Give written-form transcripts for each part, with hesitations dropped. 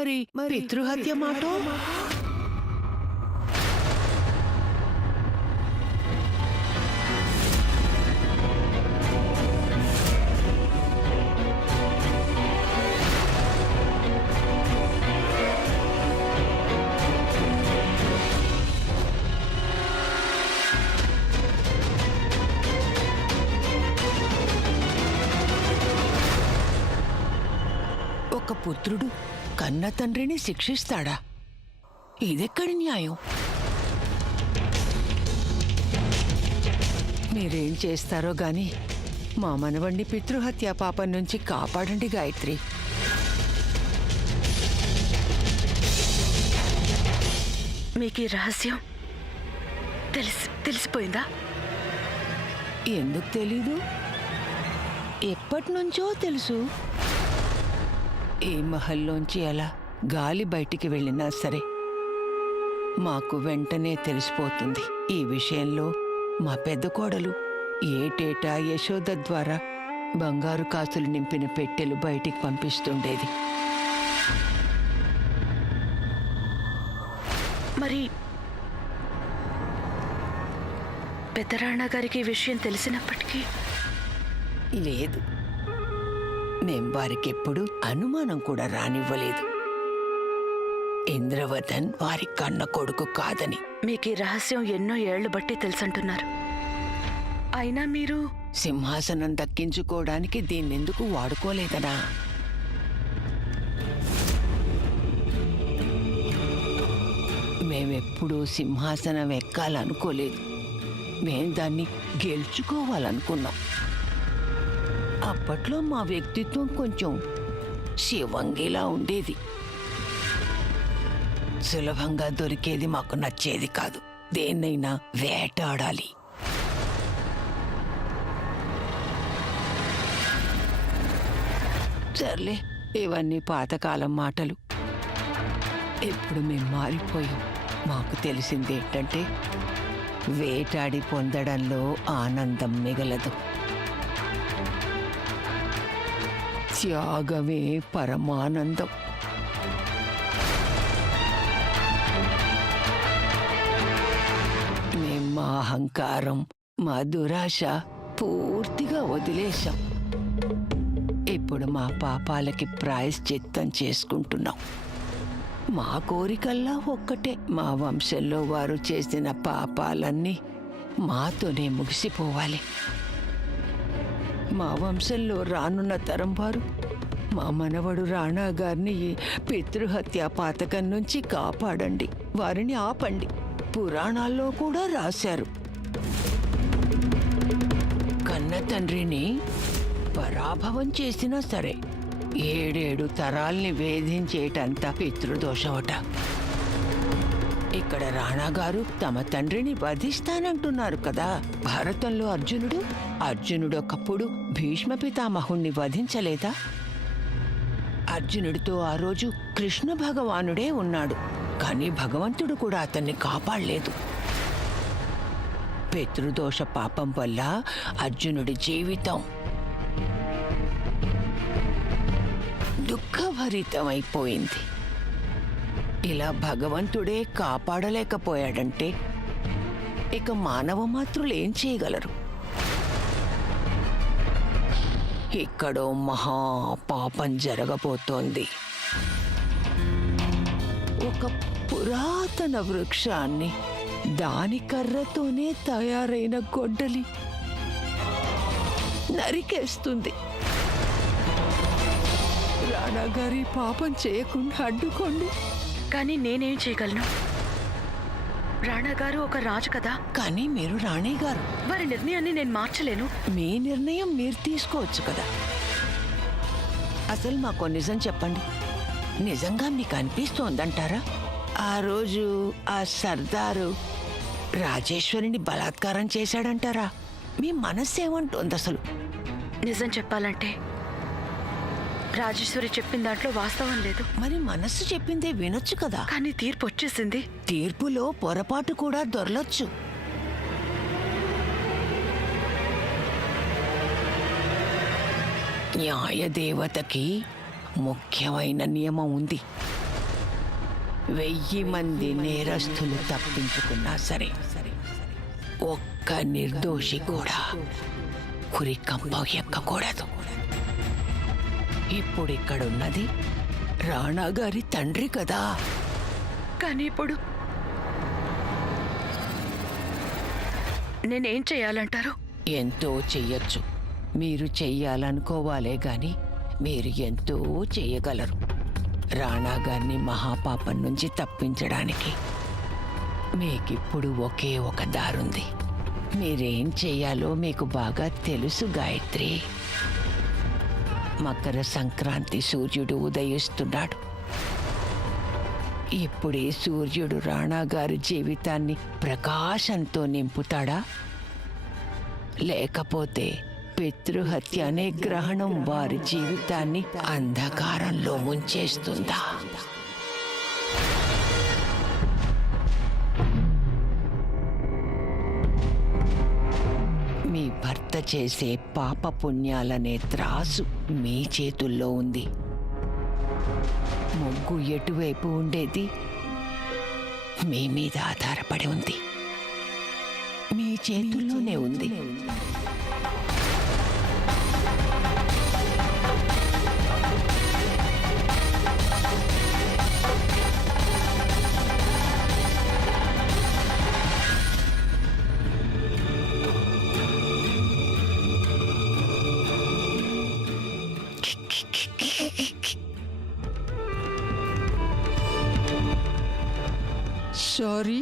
మరి పితృహత్య మాట ఒక పుత్రుడు కన్న తండ్రిని శిక్షిస్తాడా? ఇదెక్కడి న్యాయం? మీరేం చేస్తారో గాని మా మనవణ్ణి పితృహత్యా పాపం నుంచి కాపాడండి గాయత్రి. మీకు ఈ రహస్యం తెలిసిపోయిందా? ఎందుకు తెలీదు? ఎప్పటి నుంచో తెలుసు. ఈ మహల్లోంచి అలా గాలి బయటికి వెళ్ళినా సరే మాకు వెంటనే తెలిసిపోతుంది. ఈ విషయంలో మా పెద్ద కోడలు ఏటేటా యశోద ద్వారా బంగారు కాసులు నింపిన పెట్టెలు బయటికి పంపిస్తుండేది. మరి పెద్దరాణా గారికి ఈ విషయం తెలిసినప్పటికీ లేదు, మేం వారికెప్పుడు అనుమానం కూడా రానివ్వలేదు. ఇంద్రవదన్ వారి కన్న కొడుకు కాదని. మీకు ఈ రహస్యం ఎన్నో ఏళ్లు బట్టి తెలుసంటున్నారు. అయినా మీరు సింహాసనం దక్కించుకోవడానికి దీన్నెందుకు వాడుకోలేదనా? మేమెప్పుడూ సింహాసనం ఎక్కాలనుకోలేదు. మేం దాన్ని గెలుచుకోవాలనుకున్నాం. అప్పట్లో మా వ్యక్తిత్వం కొంచెం శివంగిలా ఉండేది. సులభంగా దొరికేది మాకు నచ్చేది కాదు. దేన్నైనా వేటాడాలి. సర్లే, ఇవన్నీ పాతకాలం మాటలు. ఇప్పుడు మేం మారిపోయాం. మాకు తెలిసిందేంటంటే వేటాడి పొందడంలో ఆనందం మిగలదు. త్యాగమే పరమానందం. మేం మా అహంకారం, మా దురాశ పూర్తిగా వదిలేశాం. ఇప్పుడు మా పాపాలకి ప్రాయశ్చిత్తం చేసుకుంటున్నాం. మా కోరికల్లా ఒక్కటే, మా వంశంలో వారు చేసిన పాపాలన్నీ మాతోనే ముగిసిపోవాలి. మా వంశంలో రానున్న తరం వారు మా మనవడు రాణా గారిని ఈ పితృహత్యా పాతకం నుంచి కాపాడండి, వారిని ఆపండి. పురాణాల్లో కూడా రాశారు, కన్న తండ్రిని పరాభవం చేసినా సరే 7 తరాల్ని వేధించేటంత పితృదోషమట. ఇక్కడ రాణాగారు తమ తండ్రిని వధిస్తానంటున్నారు కదా. భారతంలో అర్జునుడు ఒకప్పుడు భీష్మ పితామహుణ్ణి వధించలేదా? అర్జునుడితో ఆ రోజు కృష్ణ భగవానుడే ఉన్నాడు. కానీ భగవంతుడు కూడా అతన్ని కాపాడలేదు. పితృదోష పాపం వల్ల అర్జునుడి జీవితం దుఃఖభరితమైపోయింది. ఇలా భగవంతుడే కాపాడలేకపోయాడంటే ఇక మానవ మాతృలు ఏం చేయగలరు? ఇక్కడో మహాపాపం జరగబోతోంది. ఒక పురాతన వృక్షాన్ని దాని కర్రతోనే తయారైన గొడ్డలి నరికేస్తుంది. రాణాగారి పాపం చేయకుండా అడ్డుకోండి. కానీ నేనేం చేయగలను? రాణా గారు ఒక రాజు కదా. కానీ మీరు రాణి గారు. వారి నిర్ణయాన్ని నేను మార్చలేను. మీ నిర్ణయం మీరు తీసుకోవచ్చు కదా. అసలు మాకు నిజం చెప్పండి. నిజంగా మీకు అనిపిస్తోందంటారా ఆ రోజు ఆ సర్దారు రాజేశ్వరిని బలాత్కారం చేశాడంటారా? మీ మనస్సు ఏమంటోంది అసలు? నిజం చెప్పాలంటే రాజేశ్వరి చెప్పిన దాంట్లో వాస్తవం లేదు. మరి మనస్సు చెప్పిందే వినొచ్చు కదా. కానీ తీర్పు వచ్చేసింది. తీర్పులో పొరపాటు కూడా దొరలొచ్చు. న్యాయదేవతకి ముఖ్యమైన నియమం ఉంది. 1000 మంది నేరస్తులు తప్పించుకున్నా సరే ఒక్క నిర్దోషి కూడా కురికంపం ఎక్కకూడదు. ఇప్పుడు ఇక్కడున్నది రాణా గారి తండ్రి కదా. కానీ ఇప్పుడు నేనేం చెయ్యాలంటారు? ఎంతో చెయ్యొచ్చు. మీరు చెయ్యాలనుకోవాలే గాని మీరు ఎంతో చెయ్యగలరు. రాణా గారిని మహాపాపం నుంచి తప్పించడానికి మీకిప్పుడు ఒకే ఒక దారుంది. మీరేం చెయ్యాలో మీకు బాగా తెలుసు గాయత్రి. మకర సంక్రాంతి సూర్యుడు ఉదయిస్తున్నాడు. ఇప్పుడే సూర్యుడు రాణా గారి జీవితాన్ని ప్రకాశంతో నింపుతాడా, లేకపోతే పితృహత్య అనే గ్రహణం వారి జీవితాన్ని అంధకారంలో ముంచేస్తుందా? మీ భర్త చేసే పాపపుణ్యాలనే త్రాసు మీ చేతుల్లో ఉంది. మొగ్గు ఎటువైపు ఉండేది మీ మీద ఆధారపడి ఉంది. మీ చేతుల్లోనే ఉంది. సారీ,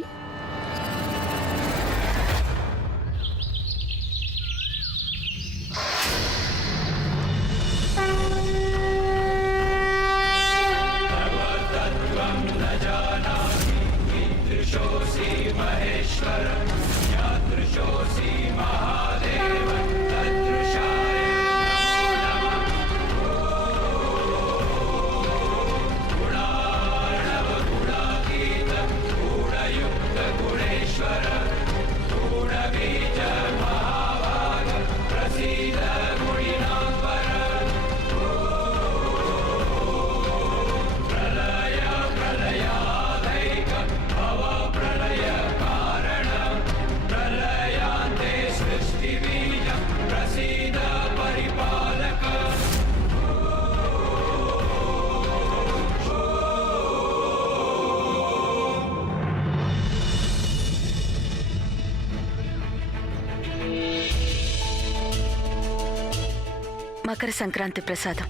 మకర సంక్రాంతి ప్రసాదం.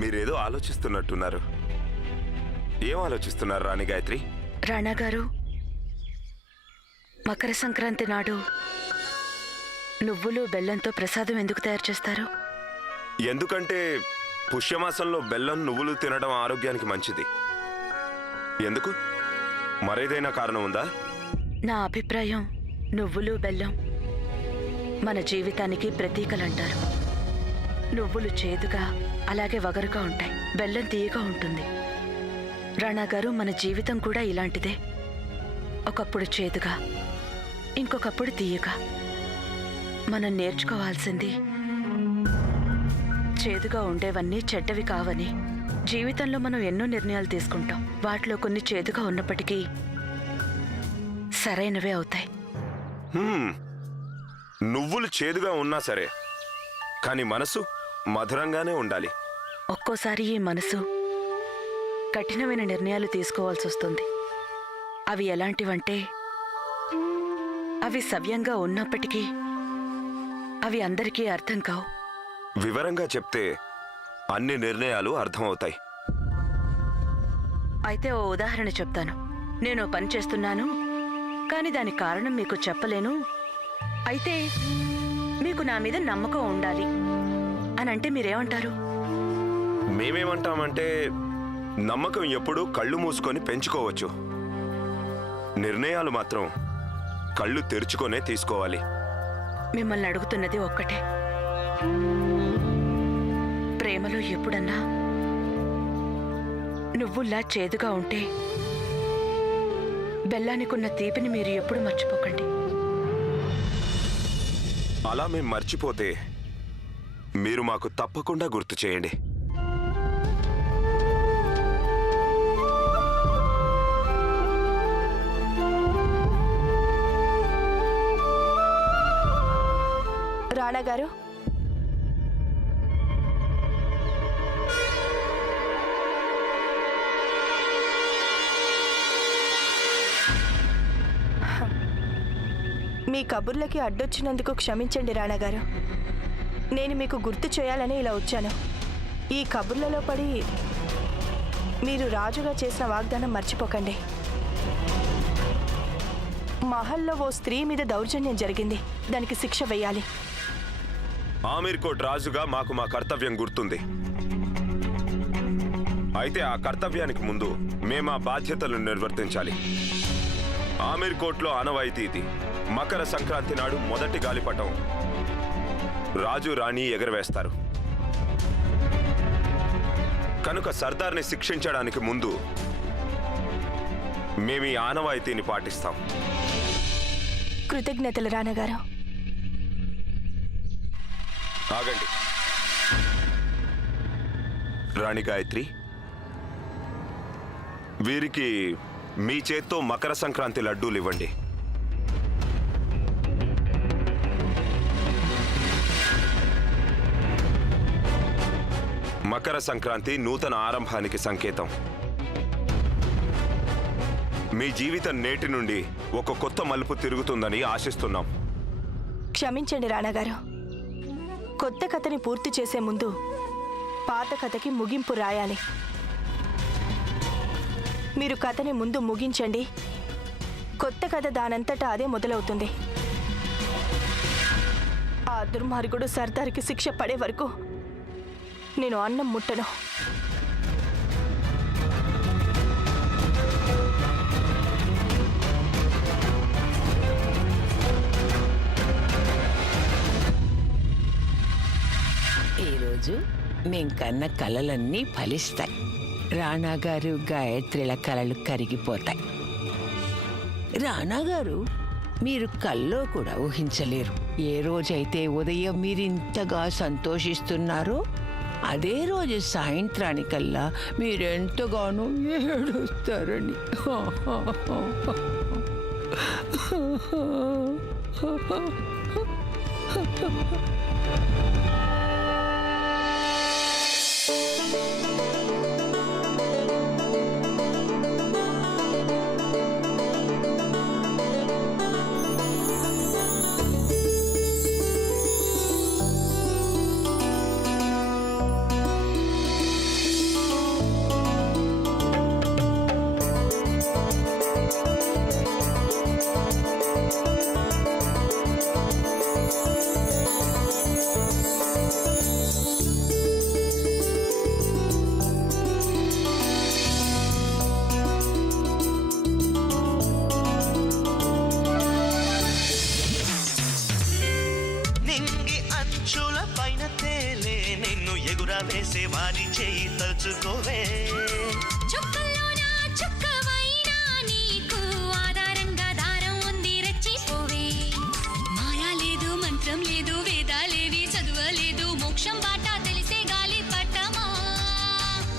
మీరేదో ఆలోచిస్తున్నట్టున్నారు. ఏం ఆలోచిస్తున్నారు రాణి గాయత్రి? రాణా గారు, మకర సంక్రాంతి నాడు నువ్వులు బెల్లంతో ప్రసాదం ఎందుకు తయారు చేస్తారు? ఎందుకంటే పుష్యమాసంలో బెల్లం నువ్వులు తినడం ఆరోగ్యానికి మంచిది. ఎందుకు? మరేదైనా కారణం ఉందా? నా అభిప్రాయం, నువ్వులు బెల్లం మన జీవితానికి ప్రతీకలంటారు. నువ్వులు చేదుగా అలాగే వగరుగా ఉంటాయి, బెల్లం తీయగా ఉంటుంది. రాణా గారు, మన జీవితం కూడా ఇలాంటిదే. ఒకప్పుడు చేదుగా, ఇంకొకప్పుడు తీయగా. మనం నేర్చుకోవాల్సింది చేదుగా ఉండేవన్నీ చెడ్డవి కావని. జీవితంలో మనం ఎన్నో నిర్ణయాలు తీసుకుంటాం. వాటిలో కొన్ని చేదుగా ఉన్నప్పటికీ సరైనవే అవుతాయి. నువ్వులు చేదుగా ఉన్నా సరే, కానీ మనసు మధురంగానే ఉండాలి. ఒక్కోసారి ఈ మనసు కఠినమైన నిర్ణయాలు తీసుకోవాల్సి వస్తుంది. అవి ఎలాంటివంటే, అవి సవ్యంగా ఉన్నప్పటికీ అవి అందరికీ అర్థం కావు. వివరంగా చెప్తే అన్ని నిర్ణయాలు అర్థమవుతాయి. అయితే ఓ ఉదాహరణ చెప్తాను. నేను పని చేస్తున్నాను, కానీ దాని కారణం మీకు చెప్పలేను. అయితే మీకు నా మీద నమ్మకం ఉండాలి అని అంటే మీరేమంటారు? మేమేమంటామంటే, నమ్మకం ఎప్పుడూ కళ్ళు మూసుకొని పెంచుకోవచ్చు. నిర్ణయాలు మాత్రం కళ్ళు తెరుచుకొనే తీసుకోవాలి. మిమ్మల్ని అడుగుతున్నది ఒక్కటే. ప్రేమలో ఎప్పుడన్నా నువ్వుల్లా చేదుగా ఉంటే బెల్లానికున్న తీపిని మీరు ఎప్పుడు మర్చిపోకండి. అలా మేం మర్చిపోతే మీరు మాకు తప్పకుండా గుర్తు చేయండి. రాణా గారు, మీ కబుర్లకి అడ్డొచ్చినందుకు క్షమించండి రాణా గారు. నేను మీకు గుర్తు చేయాలని ఇలా వచ్చాను. ఈ కబుర్లలో పడి మీరు రాజుగా చేసిన వాగ్దానం మర్చిపోకండి. మహల్లో ఓ స్త్రీ మీద దౌర్జన్యం జరిగింది. దానికి శిక్ష వేయాలి. ఆమీర్ కోట్ రాజుగా మాకు మా కర్తవ్యం గుర్తుంది. అయితే ఆ కర్తవ్యానికి ముందు మేము ఆ బాధ్యతలను నిర్వర్తించాలి. ఆమీర్ కోట్లో ఆనవాయితీ ఇది. మకర సంక్రాంతి నాడు మొదటి గాలిపటం రాజు రాణి ఎగరవేస్తారు. కనుక సర్దార్ని శిక్షించడానికి ముందు మేము ఈ ఆనవాయితీని పాటిస్తాం. కృతజ్ఞతలు రాణగారు. ఆగండి. రాణి గాయత్రి, వీరికి మీ చేత్తో మకర సంక్రాంతి లడ్డూలు ఇవ్వండి. మకర సంక్రాంతి నూతన ఆరంభానికి సంకేతం. మీ జీవితం నేటి నుండి ఒక కొత్త మలుపు తిరుగుతుందని ఆశిస్తున్నాం. క్షమించండి రాణగారు. కొత్త కథని పూర్తి చేసే ముందు పాత కథకి ముగింపు రాయాలి. మీరు కథని ముందు ముగించండి. కొత్త కథ దానంతటా అదే మొదలవుతుంది. ఆ దుర్మార్గుడు సర్దార్కి శిక్ష పడే వరకు నేను అన్నం ముట్టను. ఈరోజు మేం కన్న కలలన్నీ ఫలిస్తాయి. రాణా గారు గాయత్రిల కలలు కరిగిపోతాయి. రాణా గారు, మీరు కల్లో కూడా ఊహించలేరు. ఏ రోజైతే ఉదయం మీరింతగా సంతోషిస్తున్నారో అదే రోజు సాయంత్రానికల్లా మీరెంతగానో ఏడుస్తారని. వేసే వారి చేయి తలుచుకోవే. చుక్కల్లోన చుక్కవైనా నీకు ఆధారంగా దారం ఉంది, రెచ్చిపోవే. మాయా లేదు, మంత్రం లేదు, వేదాలేవి చదువలేదు, మోక్షం బాట తెలిసే గాలి పట్టమా.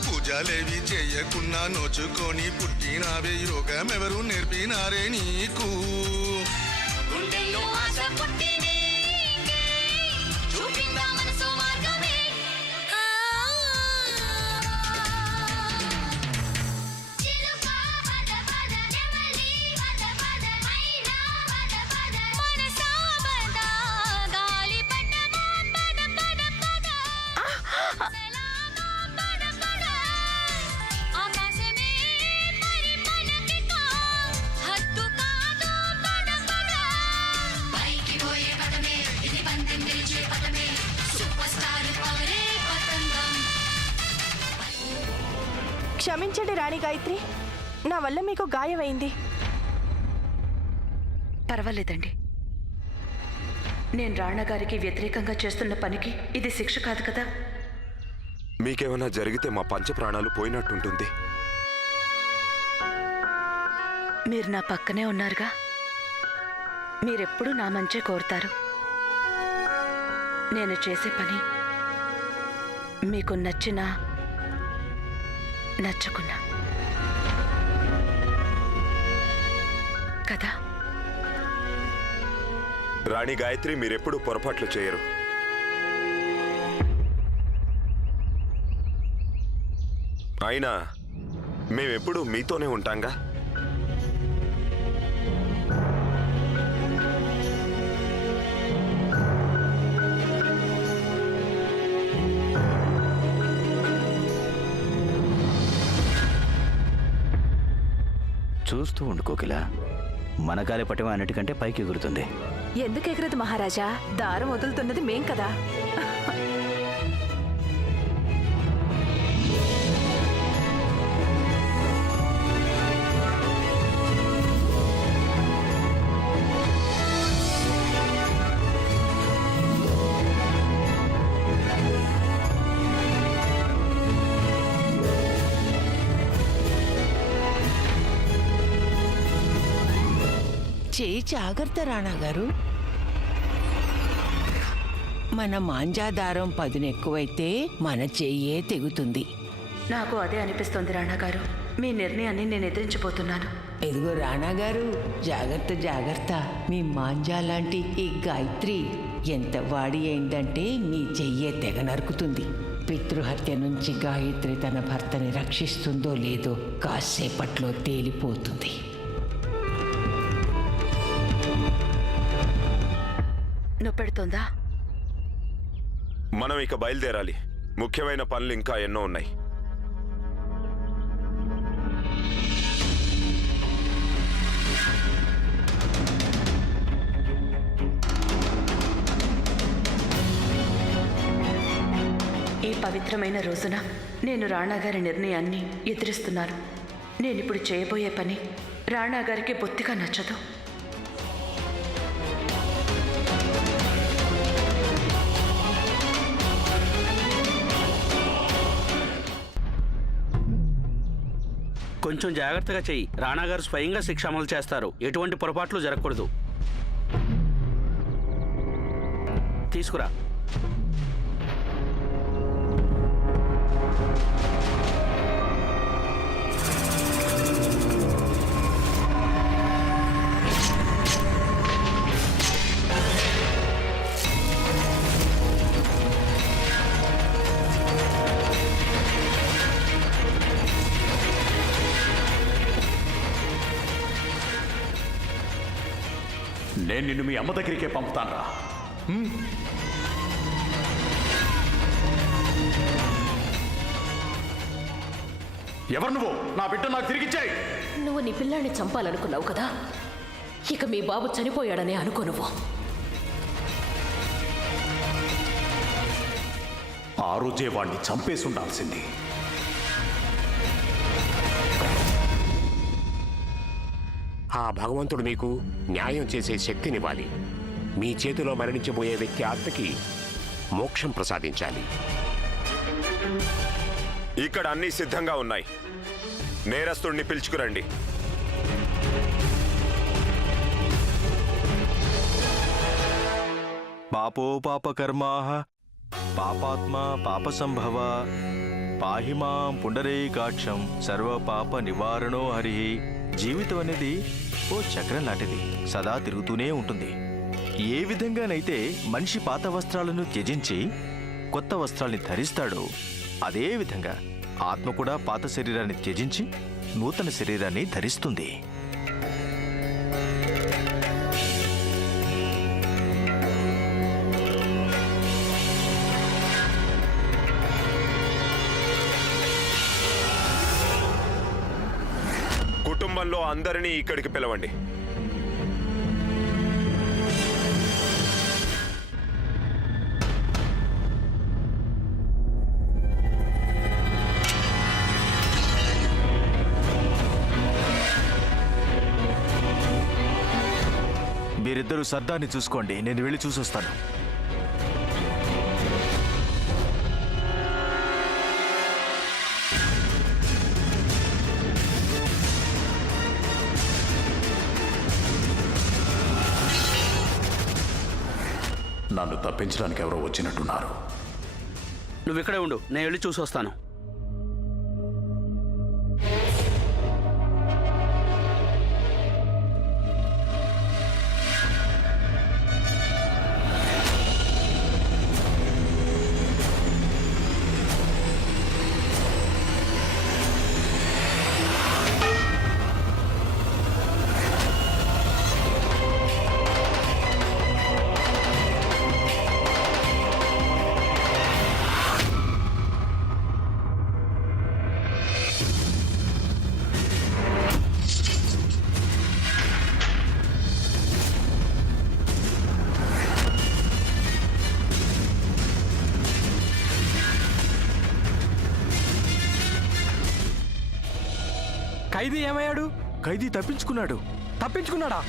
పూజలేవి చేయకున్నా నోచుకొని పుట్టినావే, యోగమెవరు నేర్పినారే నీకు. గుండెల్లో ఆశ పుట్టినే చూపిందా మనసు మార్గమే. క్షమించండి రాణి గాయత్రి, నా వల్ల మీకు గాయమైంది. పర్వాలేదండి. నేను రాణగారికి వ్యతిరేకంగా చేస్తున్న పనికి ఇది శిక్ష కాదు కదా. మీకేమైనా జరిగితే మా పంచప్రాణాలు పోయినట్టుంటుంది. మీరు నా పక్కనే ఉన్నారుగా. మీరెప్పుడూ నా మంచే కోరుతారు. నేను చేసే పని మీకు నచ్చినా నచ్చకున్నా కదా. రాణి గాయత్రి, మీరెప్పుడు పొరపాట్లు చేయరు. అయినా మేమెప్పుడు మీతోనే ఉంటాంగా. చూస్తూ ఉండు కోకిల, మన గాలిపటం అన్నిటికంటే పైకి ఎగురుతుంది. ఎందుకు ఎగరదు మహారాజా? దారం వదులుతున్నది మేం కదా. చేయి జాగ్రత్త రాణా గారు. మన మాంజాదారం పదును ఎక్కువైతే మన చెయ్యే తెగుతుంది. నాకు అదే అనిపిస్తోంది రాణా గారు. మీ నిర్ణయాన్ని నేను ఎదిరించిపోతున్నాను. ఎదుగో రాణా గారు, జాగ్రత్త జాగ్రత్త. మీ మాంజా లాంటి ఈ గాయత్రి ఎంత వాడి అయిందంటే మీ చెయ్యే తెగ నరుకుతుంది. పితృహత్య నుంచి గాయత్రి తన భర్తని రక్షిస్తుందో లేదో కాసేపట్లో తేలిపోతుంది. నొప్పెడుతోందా? మనం ఇక బయలుదేరాలి. ముఖ్యమైన పనులు ఇంకా ఎన్నో ఉన్నాయి. ఈ పవిత్రమైన రోజున నేను రాణాగారి నిర్ణయాన్ని ఎదిరిస్తున్నాను. నేనిప్పుడు చేయబోయే పని రాణాగారికి బొత్తిగా నచ్చదు. కొంచెం జాగ్రత్తగా చెయ్యి. రాణాగారు స్వయంగా శిక్ష అమలు చేస్తారు. ఎటువంటి పొరపాట్లు జరగకూడదు. తీసుకురా. నేను నిన్ను మీ అమ్మ దగ్గరికే పంపుతానురా. ఎవరు నువ్వు? నా బిడ్డ నాకు తిరిగిచ్చాయి. నువ్వు నీ పిల్లాన్ని చంపాలనుకున్నావు కదా, ఇక మీ బాబు చనిపోయాడనే అనుకో. నువ్వు ఆ రోజే వాడిని చంపేసి ఉండాల్సింది. ఆ భగవంతుడు మీకు న్యాయం చేసే శక్తినివ్వాలి. మీ చేతిలో మరణించబోయే వ్యక్తి ఆత్మకి మోక్షం ప్రసాదించాలి. ఇక్కడ అన్నీ సిద్ధంగా ఉన్నాయి. నేరస్తుడిని పిలుచుకురండి. పాపో పాపకర్మాః పాపాత్మా పాపసంభవ పాహి మాం పుండరీకాక్షం సర్వ పాప నివారణో హరి. జీవితం అనేది ఓ చక్రం లాంటిది, సదా తిరుగుతూనే ఉంటుంది. ఏ విధంగానైతే మనిషి పాత వస్త్రాలను త్యజించి కొత్త వస్త్రాల్ని ధరిస్తాడో, అదే విధంగా ఆత్మ కూడా పాత శరీరాన్ని త్యజించి నూతన శరీరాన్ని ధరిస్తుంది. కుటుంబంలో అందరినీ ఇక్కడికి పిలవండి. మీరిద్దరూ సర్దార్ని చూసుకోండి, నేను వెళ్ళి చూసొస్తాను. నన్ను తప్పించడానికి ఎవరో వచ్చినట్టున్నారు. నువ్వు ఇక్కడే ఉండు, నేను వెళ్ళి చూసి వస్తాను. ఖైదీ ఏమయ్యాడు? ఖైదీ తప్పించుకున్నాడు. తప్పించుకున్నాడా?